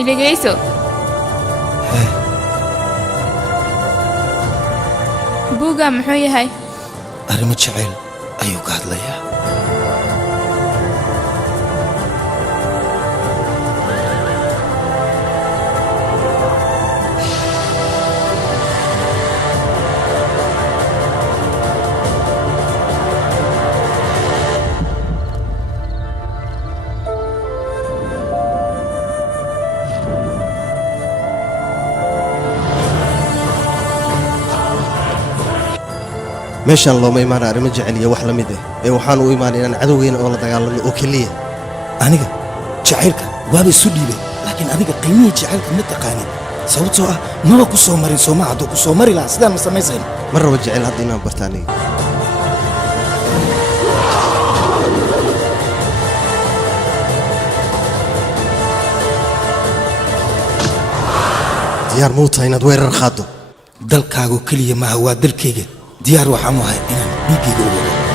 iligayso buuga muxuu yahay arrimo jacayl ayuu ka hadlayaa meeshaan looma imaan arrimo jecel iyo wax la mid ah ee waxaan u imaan inaan cadowgeena oo la dagaalano oo keliya aniga jacaylka waaba isu dhiibay laakiin adiga qiimihii jacaylka ma taqaanid sababtoo ah maba ku soo marin sooma hadduu ku soo mari lahaa sidaan ma samaysayn ma rabo jecel hadda inaan barta aniga diyaar ma u tahay inaad weerar qaaddo dalkaagu keliya maaha waa dalkayga diyaar waxaan u ahay inaan dhiiggayga u wado